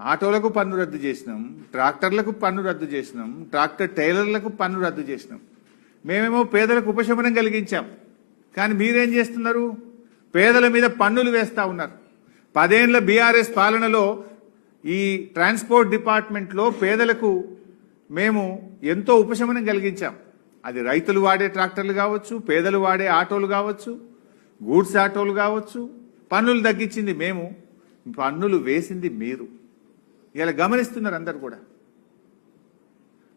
ఆటోలకు పన్ను రద్దు చేసినాం ట్రాక్టర్లకు పన్ను రద్దు చేసినాం ట్రాక్టర్ టైలర్లకు పన్ను రద్దు చేసినాం. మేమేమో పేదలకు ఉపశమనం కలిగించాం. కానీ మీరేం చేస్తున్నారు? పేదల మీద పన్నులు వేస్తా ఉన్నారు. పదేళ్ళ బీఆర్ఎస్ పాలనలో ఈ ట్రాన్స్పోర్ట్ డిపార్ట్మెంట్లో పేదలకు మేము ఎంతో ఉపశమనం కలిగించాం. అది రైతులు వాడే ట్రాక్టర్లు కావచ్చు పేదలు వాడే ఆటోలు కావచ్చు గూడ్స్ ఆటోలు కావచ్చు పన్నులు తగ్గించింది మేము. పన్నులు వేసింది మీరు. ఇలా గమనిస్తున్నారు అందరు కూడా.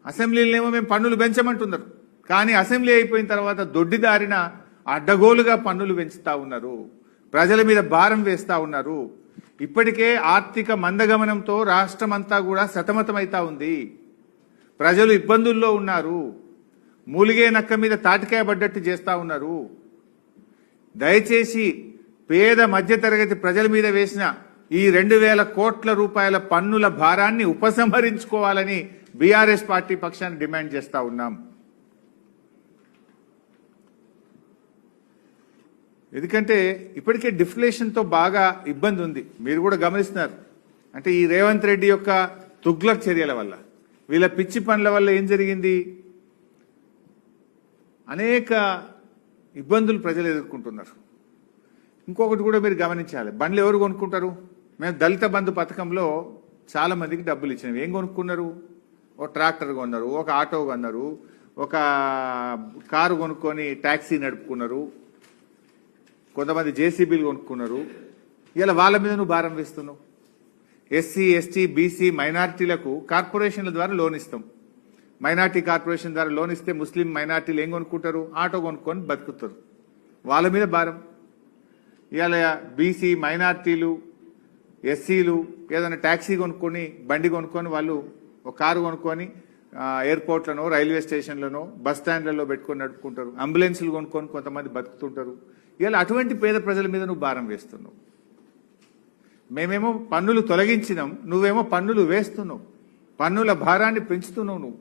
అసెంబ్లీలోనేమో మేము పన్నులు పెంచమంటున్నారు. కానీ అసెంబ్లీ అయిపోయిన తర్వాత దొడ్డిదారిన అడ్డగోలుగా పన్నులు పెంచుతా ఉన్నారు. ప్రజల మీద భారం వేస్తూ ఉన్నారు. ఇప్పటికే ఆర్థిక మందగమనంతో రాష్ట్రం అంతా కూడా సతమతమైతా ఉంది. ప్రజలు ఇబ్బందుల్లో ఉన్నారు. మూలిగే నక్క మీద తాటికాయ పడ్డట్టు చేస్తూ ఉన్నారు. దయచేసి పేద మధ్యతరగతి ప్రజల మీద వేసిన ఈ రెండు వేల కోట్ల రూపాయల పన్నుల భారాన్ని ఉపసంహరించుకోవాలని బీఆర్ఎస్ పార్టీ పక్షాన్ని డిమాండ్ చేస్తా ఉన్నాం. ఎందుకంటే ఇప్పటికే డిఫ్లేషన్తో బాగా ఇబ్బంది ఉంది. మీరు కూడా గమనిస్తున్నారు. అంటే ఈ రేవంత్ రెడ్డి యొక్క తుగ్లక్ చర్యల వల్ల వీళ్ళ పిచ్చి పనుల వల్ల ఏం జరిగింది? అనేక ఇబ్బందులు ప్రజలు ఎదుర్కొంటున్నారు. ఇంకొకటి కూడా మీరు గమనించాలి. బండ్లు ఎవరు కొనుక్కుంటారు? మేము దళిత బంధు పథకంలో చాలామందికి డబ్బులు ఇచ్చినాం. ఏం కొనుక్కున్నారు? ఒక ట్రాక్టర్ కొన్నారు ఒక ఆటో కొన్నారు ఒక కారు కొనుక్కొని ట్యాక్సీ నడుపుకున్నారు కొంతమంది జేసీబీలు కొనుక్కున్నారు. ఇలా వాళ్ళ మీద నువ్వు భారం వేస్తున్నావు. ఎస్సీ ఎస్టీ బీసీ మైనారిటీలకు కార్పొరేషన్ల ద్వారా లోన్ ఇస్తాం. మైనార్టీ కార్పొరేషన్ ద్వారా లోన్ ఇస్తే ముస్లిం మైనార్టీలు ఏం కొనుక్కుంటారు? ఆటో కొనుక్కొని బతుకుతారు. వాళ్ళ మీద భారం. ఇవాళ బీసీ మైనార్టీలు ఎస్సీలు ఏదైనా ట్యాక్సీ కొనుక్కొని బండి కొనుక్కొని వాళ్ళు ఒక కారు కొనుక్కొని ఎయిర్పోర్ట్లను రైల్వే స్టేషన్లను బస్ స్టాండ్లలో పెట్టుకొని నడుపుకుంటారు. అంబులెన్సులు కొనుక్కొని కొంతమంది బతుకుతుంటారు. ఇలా అటువంటి పేద ప్రజల మీద నువ్వు భారం వేస్తున్నావు. మేమేమో పన్నులు తొలగించినాం నువ్వేమో పన్నులు వేస్తున్నావు. పన్నుల భారాన్ని పెంచుతున్నావు నువ్వు.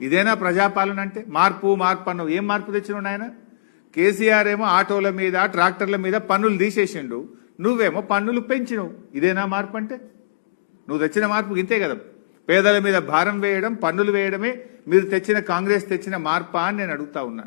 ఇదేనా ప్రజాపాలన అంటే? మార్పు మార్పు అన్నావు. ఏం మార్పు తెచ్చినావు నాయన? కేసీఆర్ ఏమో ఆటోల మీద ట్రాక్టర్ల మీద పన్నులు తీసేసిండు. నువ్వేమో పన్నులు పెంచినవు. ఇదేనా మార్పు అంటే? నువ్వు తెచ్చిన మార్పు ఇంతే కదా. పేదల మీద భారం వేయడం పన్నులు వేయడమే మీరు తెచ్చిన కాంగ్రెస్ తెచ్చిన మార్పా అని నేను అడుగుతా ఉన్నా.